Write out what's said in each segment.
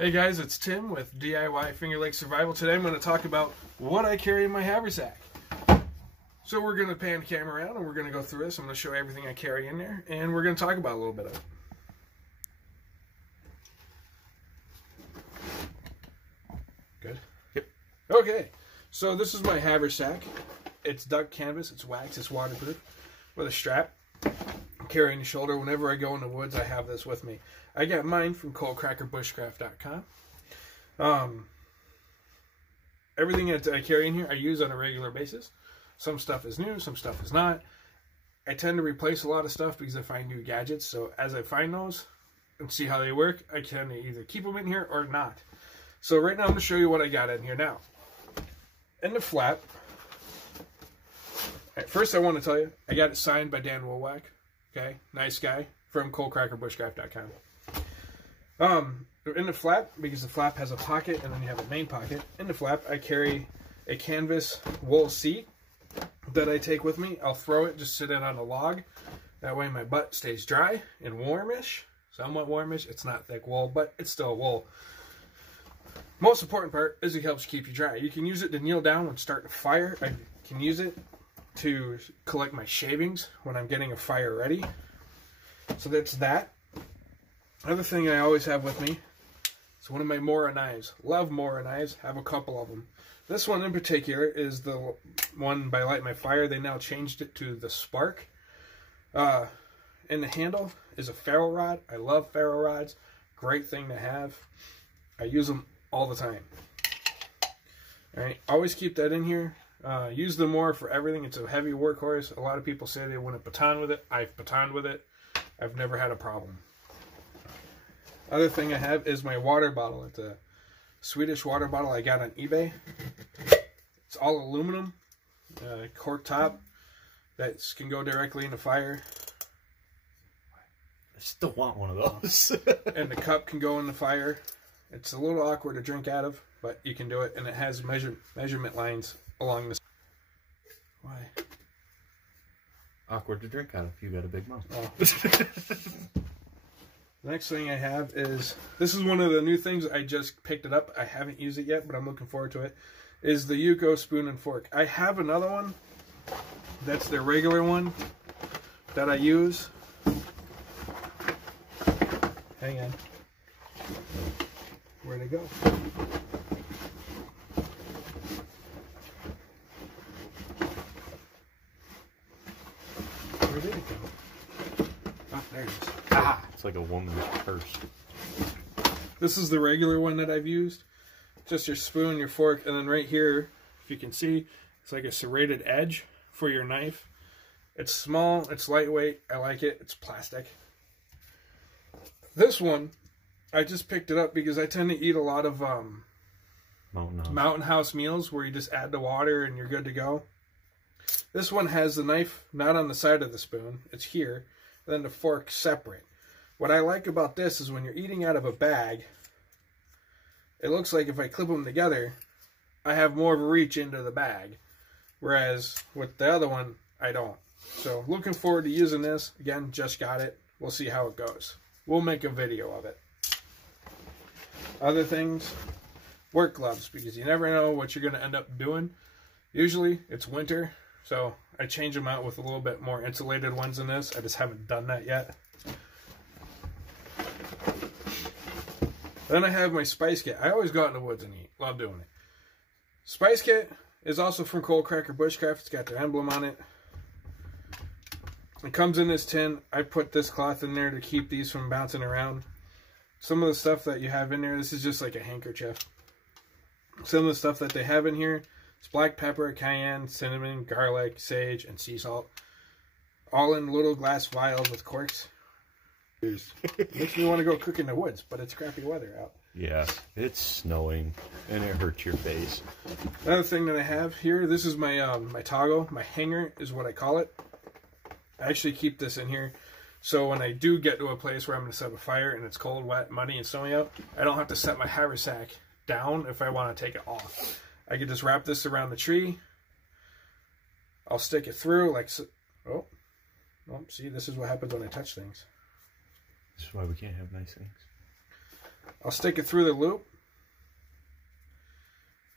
Hey guys, it's Tim with DIY Finger Lake Survival. Today I'm going to talk about what I carry in my haversack. So we're going to pan the camera around and we're going to go through this. I'm going to show you everything I carry in there and we're going to talk about a little bit of it. Good? Yep. Okay, so this is my haversack. It's duck canvas, it's wax, it's waterproof with a strap. Carrying the shoulder. Whenever I go in the woods, I have this with me. I got mine from coldcrackerbushcraft.com. Everything that I carry in here, I use on a regular basis. Some stuff is new, some stuff is not. I tend to replace a lot of stuff because I find new gadgets. So as I find those and see how they work, I tend to either keep them in here or not. So right now I'm going to show you what I got in here now. In the flap, first I want to tell you, I got it signed by Dan Woolwack. Okay, nice guy from coldcrackerbushcraft.com. In the flap, because the flap has a pocket and then you have a main pocket, in the flap I carry a canvas wool seat that I take with me. I'll throw it, just sit it on a log. That way my butt stays dry and warmish, somewhat warmish. It's not thick wool, but it's still wool. Most important part is it helps keep you dry. You can use it to kneel down and start a fire. I can use it to collect my shavings when I'm getting a fire ready. So that's that. Other thing I always have with me is one of my Mora knives. Love Mora knives. Have a couple of them. This one in particular is the one by Light My Fire. They now changed it to the Spark. And the handle is a ferro rod. I love ferro rods. Great thing to have. I use them all the time. Alright, always keep that in here. Use the Mora for everything. It's a heavy workhorse. A lot of people say they wouldn't baton with it. I've batoned with it. I've never had a problem. Other thing I have is my water bottle. It's a Swedish water bottle I got on eBay. It's all aluminum, cork top that can go directly in the fire. I still want one of those. And the cup can go in the fire. It's a little awkward to drink out of, but you can do it. And it has measurement lines along this. Why? Awkward to drink out of. You got a big mouth. Oh. Next thing I have is, this is one of the new things. I just picked it up. I haven't used it yet, but I'm looking forward to it. Is the Yuko spoon and fork. I have another one. That's the regular one that I use. Hang on. Where'd it go? Where did it go? Oh, there it is. Ah! It's like a woman's purse. This is the regular one that I've used. Just your spoon, your fork, and then right here, if you can see, it's like a serrated edge for your knife. It's small, it's lightweight, I like it, it's plastic. This one, I just picked it up because I tend to eat a lot of Mountain House meals where you just add the water and you're good to go. This one has the knife not on the side of the spoon, it's here, and then the fork separate. What I like about this is when you're eating out of a bag, it looks like if I clip them together, I have more of a reach into the bag. Whereas with the other one, I don't. So looking forward to using this. Again, just got it. We'll see how it goes. We'll make a video of it. Other things, work gloves, because you never know what you're going to end up doing. Usually it's winter, so I change them out with a little bit more insulated ones than this. I just haven't done that yet. Then I have my spice kit. I always go out in the woods and eat. Love doing it. Spice kit is also from Cold Cracker Bushcraft. It's got their emblem on it. It comes in this tin. I put this cloth in there to keep these from bouncing around. Some of the stuff that you have in there, this is just like a handkerchief. Some of the stuff that they have in here is black pepper, cayenne, cinnamon, garlic, sage, and sea salt. All in little glass vials with corks. Makes me want to go cook in the woods, but it's crappy weather out. Yeah, it's snowing, and it hurts your face. Another thing that I have here, this is my my toggle, my hanger is what I call it. I actually keep this in here, so when I do get to a place where I'm going to set a fire and it's cold, wet, muddy, and snowy out, I don't have to set my haversack down if I want to take it off. I can just wrap this around the tree. I'll stick it through like so. Oh, see, this is what happens when I touch things. This is why we can't have nice things. I'll stick it through the loop,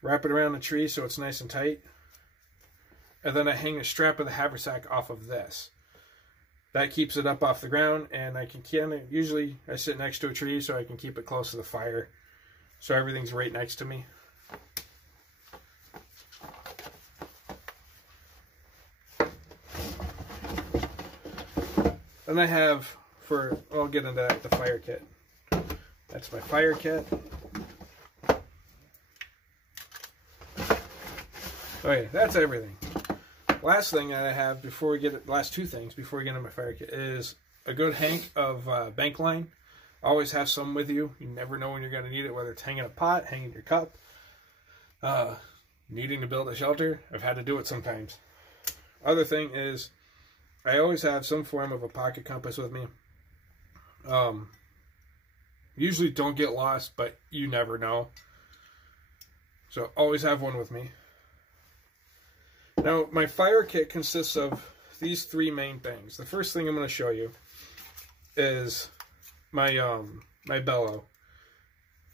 wrap it around the tree so it's nice and tight, and then I hang the strap of the haversack off of this. That keeps it up off the ground, and I can usually I sit next to a tree so I can keep it close to the fire, so everything's right next to me. Then I have, I'll get into that, the fire kit. That's my fire kit. Okay, that's everything. Last thing that I have before we get, last two things before we get into my fire kit is a good hank of bank line. Always have some with you. You never know when you're going to need it, whether it's hanging a pot, hanging your cup, needing to build a shelter. I've had to do it sometimes. Other thing is, I always have some form of a pocket compass with me. Usually don't get lost, but you never know. So always have one with me. Now, my fire kit consists of these three main things. The first thing I'm going to show you is my my bellow.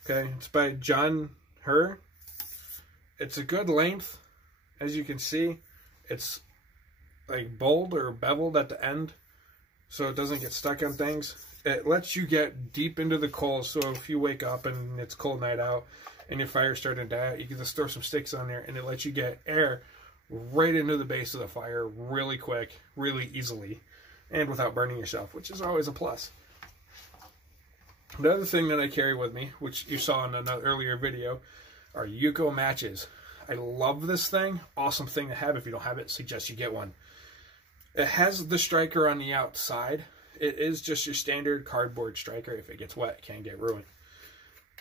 Okay, it's by John Herr. It's a good length, as you can see. It's like bowled or beveled at the end, so it doesn't get stuck on things. It lets you get deep into the coals, so if you wake up and it's cold night out and your fire's starting to die out, you can just throw some sticks on there and it lets you get air right into the base of the fire really quick, really easily, and without burning yourself, which is always a plus. The other thing that I carry with me, which you saw in another earlier video, are Yuko matches. I love this thing. Awesome thing to have. If you don't have it, suggest you get one. It has the striker on the outside. It is just your standard cardboard striker. If it gets wet, it can get ruined.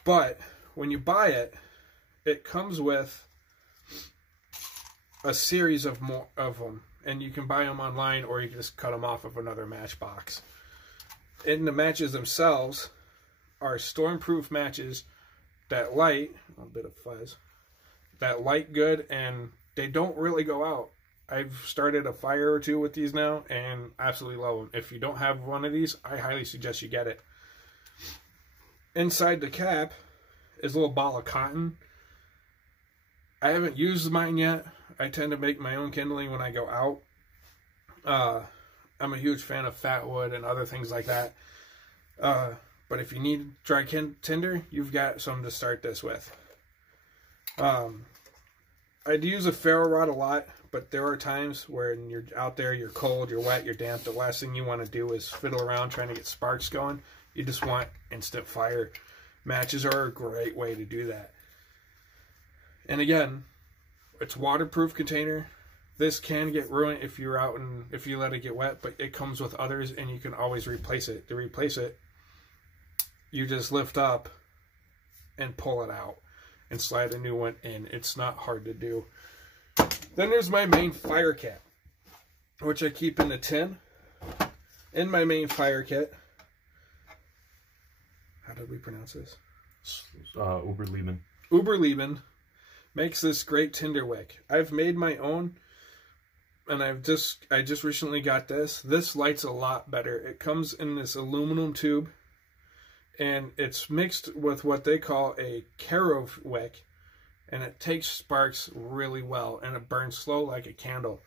But when you buy it, it comes with a series of them, and you can buy them online, or you can just cut them off of another matchbox. And the matches themselves are stormproof matches that light, a bit of fuzz, that light good, and they don't really go out. I've started a fire or two with these now and absolutely love them. If you don't have one of these, I highly suggest you get it. Inside the cap is a little ball of cotton. I haven't used mine yet. I tend to make my own kindling when I go out. I'm a huge fan of fat wood and other things like that. But if you need dry tinder, you've got some to start this with. I do use a ferro rod a lot, but there are times when you're out there, you're cold, you're wet, you're damp. The last thing you want to do is fiddle around trying to get sparks going. You just want instant fire. Matches are a great way to do that. And again, it's waterproof container. This can get ruined if you're out and if you let it get wet, but it comes with others and you can always replace it. To replace it, you just lift up and pull it out and slide a new one in. It's not hard to do. Then there's my main fire kit, which I keep in the tin. In my main fire kit, how did we pronounce this? Uberleben. Uberleben makes this great tinder wick. I've made my own, and I just recently got this. This lights a lot better. It comes in this aluminum tube, and it's mixed with what they call a Caro wick, and it takes sparks really well, and it burns slow like a candle.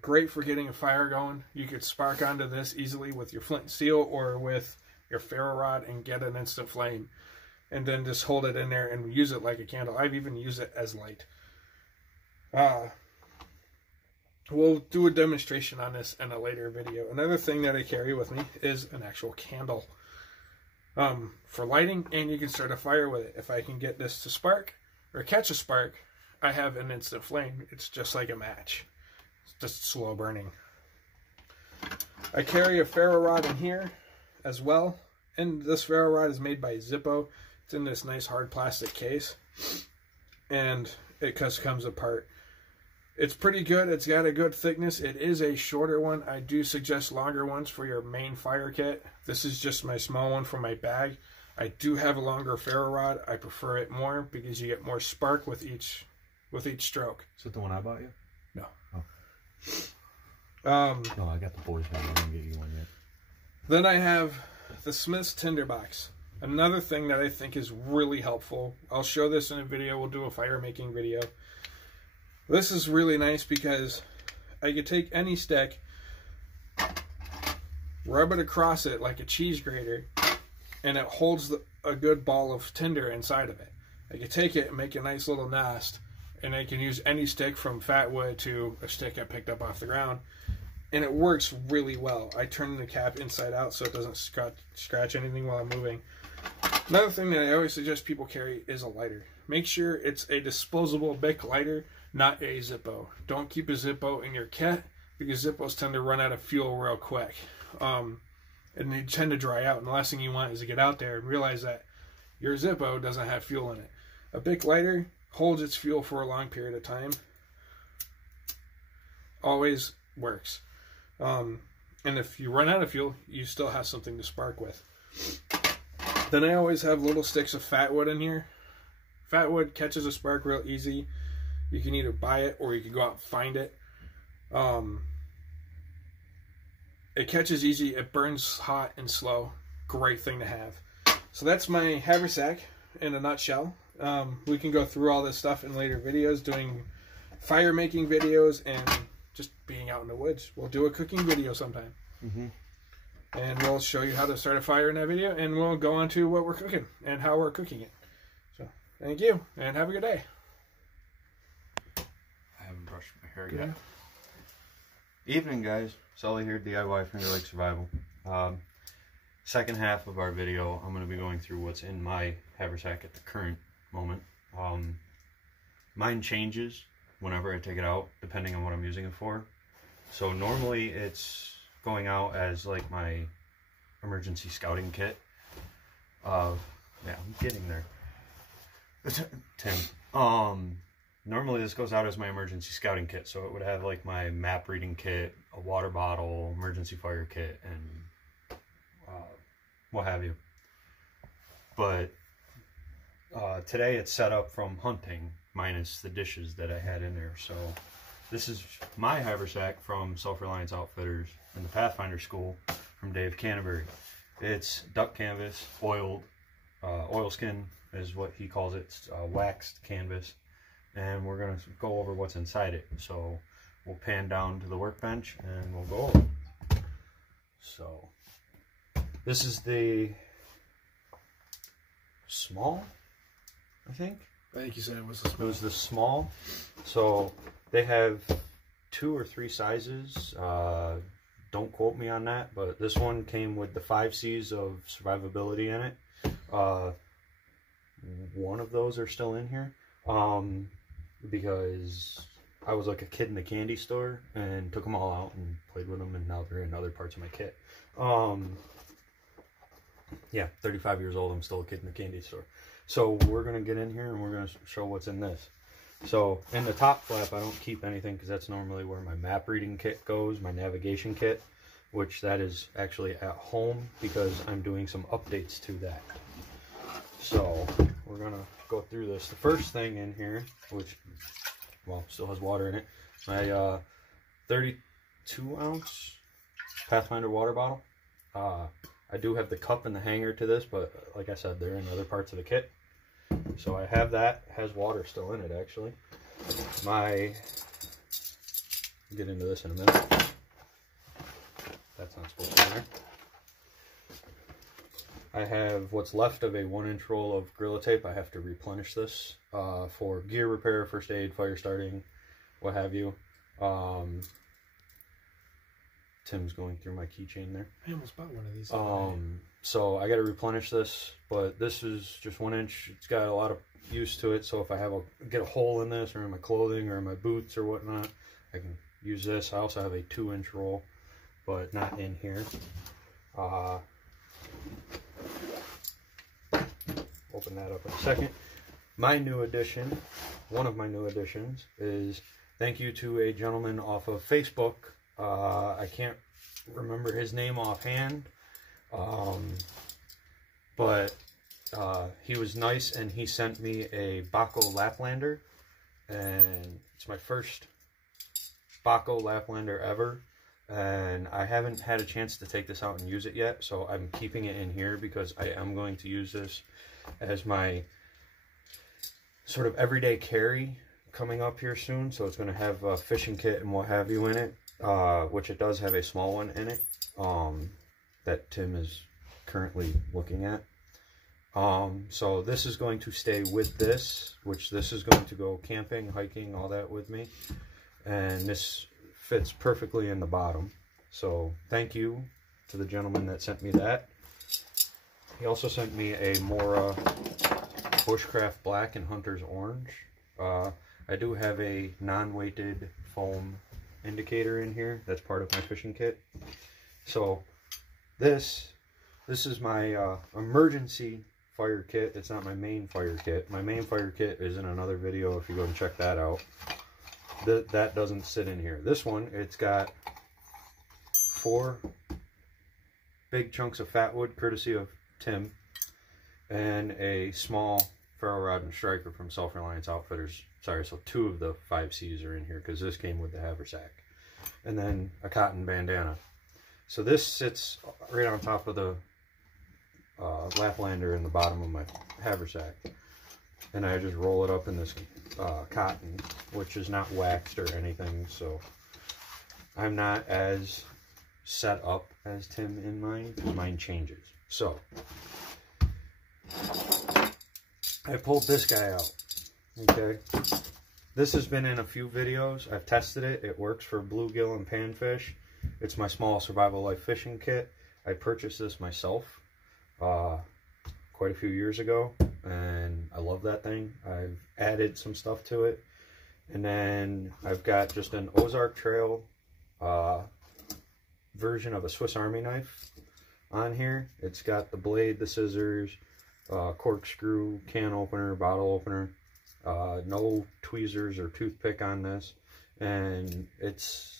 Great for getting a fire going. You could spark onto this easily with your flint and steel or with your ferro rod and get an instant flame, and then just hold it in there and use it like a candle. I've even used it as light. We'll do a demonstration on this in a later video. Another thing that I carry with me is an actual candle. For lighting, and you can start a fire with it. If I can get this to spark or catch a spark, I have an instant flame. It's just like a match. It's just slow burning. I carry a ferro rod in here as well, and this ferro rod is made by Zippo. It's in this nice hard plastic case, and it just comes apart. It's pretty good. It's got a good thickness. It is a shorter one. I do suggest longer ones for your main fire kit. This is just my small one for my bag. I do have a longer ferro rod. I prefer it more because you get more spark with each stroke. Is that the one I bought you? No. Oh. No, I got the boys one. I didn't get you one yet. Then I have the Smith's tinderbox. Another thing that I think is really helpful, I'll show this in a video, we'll do a fire making video. This is really nice because I could take any stick, rub it across it like a cheese grater, and it holds a good ball of tinder inside of it. I could take it and make a nice little nest, and I can use any stick from fat wood to a stick I picked up off the ground, and it works really well. I turn the cap inside out so it doesn't scratch anything while I'm moving. Another thing that I always suggest people carry is a lighter. Make sure it's a disposable Bic lighter, not a Zippo. Don't keep a Zippo in your kit because Zippos tend to run out of fuel real quick. And they tend to dry out. And the last thing you want is to get out there and realize that your Zippo doesn't have fuel in it. A Bic lighter holds its fuel for a long period of time. Always works. And if you run out of fuel, you still have something to spark with. Then I always have little sticks of fat wood in here. Fat wood catches a spark real easy. You can either buy it or you can go out and find it. It catches easy. It burns hot and slow. Great thing to have. So that's my haversack in a nutshell. We can go through all this stuff in later videos, doing fire making videos and just being out in the woods. We'll do a cooking video sometime. And we'll show you how to start a fire in that video, and we'll go on to what we're cooking and how we're cooking it. So, thank you, and have a good day. I haven't brushed my hair yet. Evening, guys. Sully here, DIY Finger Lake Survival. Second half of our video, I'm going to be going through what's in my haversack at the current moment. Mine changes whenever I take it out, depending on what I'm using it for. So normally it's going out as like my emergency scouting kit. Yeah, I'm getting there. Tim. Normally this goes out as my emergency scouting kit, so it would have like my map reading kit, a water bottle, emergency fire kit, and what have you. But today it's set up from hunting, minus the dishes that I had in there. So this is my haversack from Self-Reliance Outfitters in the Pathfinder School from Dave Canterbury. It's duck canvas, oiled, oilskin is what he calls it. It's waxed canvas. And we're going to go over what's inside it. So we'll pan down to the workbench and we'll go over. So this is the small, I think you said it was the small. It was the small. So they have 2 or 3 sizes. Don't quote me on that, but this one came with the 5 C's of survivability in it. One of those are still in here. Because I was like a kid in the candy store and took them all out and played with them, and now they're in other parts of my kit. Yeah, 35 years old, I'm still a kid in the candy store. So we're going to get in here and we're going to show what's in this. So in the top flap, I don't keep anything because that's normally where my map reading kit goes, my navigation kit, which that is actually at home because I'm doing some updates to that. So we're going to go through this. The first thing in here, which, well, still has water in it, my 32 ounce Pathfinder water bottle. I do have the cup and the hanger to this, but like I said, they're in other parts of the kit. So I have that. It has water still in it, actually. I'll get into this in a minute. That's not supposed to be there. I have what's left of a 1-inch roll of Gorilla Tape. I have to replenish this for gear repair, first aid, fire starting, what have you. Tim's going through my keychain there. I almost bought one of these. So I got to replenish this, but this is just 1 inch. It's got a lot of use to it. So if I get a hole in this or in my clothing or in my boots or whatnot, I can use this. I also have a 2-inch roll, but not in here. Open that up in a second. My new addition, one of my new additions, is thank you to a gentleman off of Facebook. I can't remember his name offhand, but he was nice and he sent me a Baco Laplander, and it's my first Baco Laplander ever. and I haven't had a chance to take this out and use it yet, so I'm keeping it in here because I am going to use this as my sort of everyday carry coming up here soon. So it's going to have a fishing kit and what have you in it, which it does have a small one in it that Tim is currently looking at. So this is going to stay with this, which this is going to go camping, hiking, all that with me, and this fits perfectly in the bottom. So thank you to the gentleman that sent me that. He also sent me a Mora Bushcraft Black and Hunter's Orange. I do have a non-weighted foam indicator in here. That's part of my fishing kit. So this is my emergency fire kit. It's not my main fire kit. My main fire kit is in another video if you go and check that out. That doesn't sit in here. This one, it's got 4 big chunks of fat wood, courtesy of Tim, and a small ferro rod and striker from Self-Reliance Outfitters. Sorry, so 2 of the 5 C's are in here because this came with the haversack. And then a cotton bandana. So this sits right on top of the Laplander in the bottom of my haversack. And I just roll it up in this cotton, which is not waxed or anything, so I'm not as set up as Tim in mine, because mine changes. So I pulled this guy out. Okay, this has been in a few videos. I've tested it. It works for bluegill and panfish. It's my small survival life fishing kit. I purchased this myself quite a few years ago, and I love that thing. I've added some stuff to it, and then I've got just an Ozark Trail version of a Swiss Army knife on here. It's got the blade, the scissors, corkscrew, can opener, bottle opener, no tweezers or toothpick on this, and it's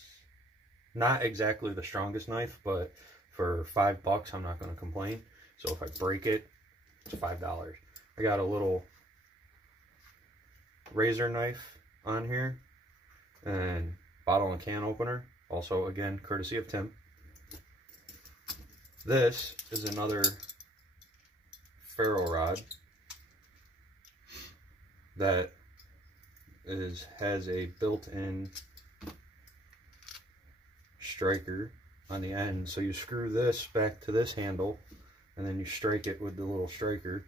not exactly the strongest knife, but for $5 I'm not going to complain. So if I break it, it's $5. I got a little razor knife on here and bottle and can opener, also again courtesy of Tim. This is another ferro rod that has a built-in striker on the end. So you screw this back to this handle and then you strike it with the little striker,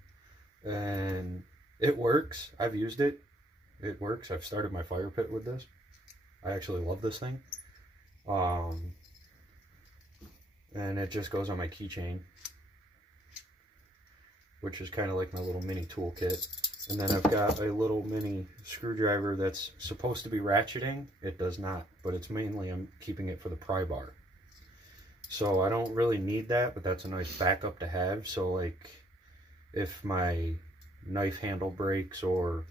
and it works. I've used it. It works. I've started my fire pit with this. I actually love this thing. And it just goes on my keychain, which is kind of like my little mini toolkit. And then I've got a little mini screwdriver that's supposed to be ratcheting. It does not, but it's mainly I'm keeping it for the pry bar. So I don't really need that, but that's a nice backup to have. So like if my knife handle breaks or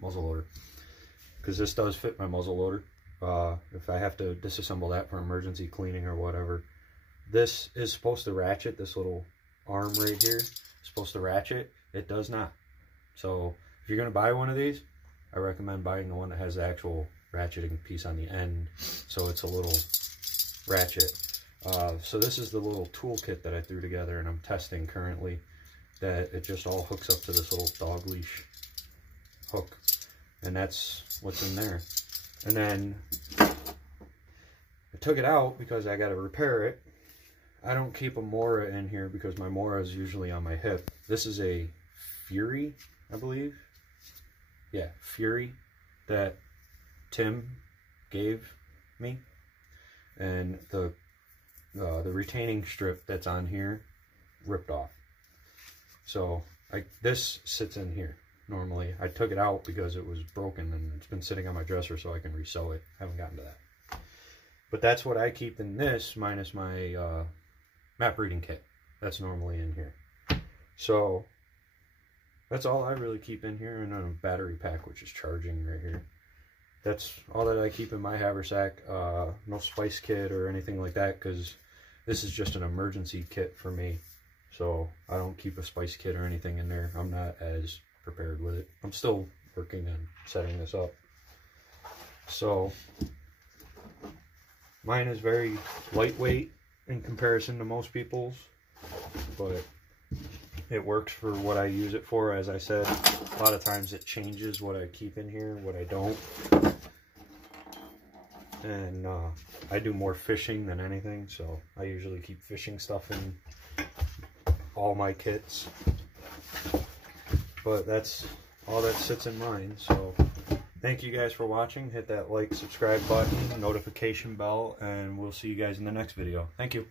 muzzle loader, because this does fit my muzzle loader. If I have to disassemble that for emergency cleaning or whatever, this is supposed to ratchet. This little arm right here is supposed to ratchet. It does not. So if you're going to buy one of these, I recommend buying the one that has the actual ratcheting piece on the end, so it's a little ratchet. So this is the little toolkit that I threw together, and I'm testing currently that it just all hooks up to this little dog leash hook, and that's what's in there. And then I took it out because I got to repair it. I don't keep a Mora in here because my Mora is usually on my hip. This is a Fury, I believe. Yeah, Fury that Tim gave me, and the retaining strip that's on here ripped off. So this sits in here. Normally I took it out because it was broken, and it's been sitting on my dresser so I can resew it. Haven't gotten to that. But that's what I keep in this, minus my map reading kit. That's normally in here. So that's all I really keep in here, and a battery pack which is charging right here. That's all that I keep in my haversack. No spice kit or anything like that, because this is just an emergency kit for me. So I don't keep a spice kit or anything in there. I'm not as prepared with it. I'm still working on setting this up. So mine is very lightweight in comparison to most people's, but it works for what I use it for. As I said, a lot of times it changes what I keep in here, what I don't. And I do more fishing than anything, so I usually keep fishing stuff in all my kits. But that's all that sits in mine. So thank you guys for watching. Hit that like, subscribe button, notification bell, and we'll see you guys in the next video. Thank you.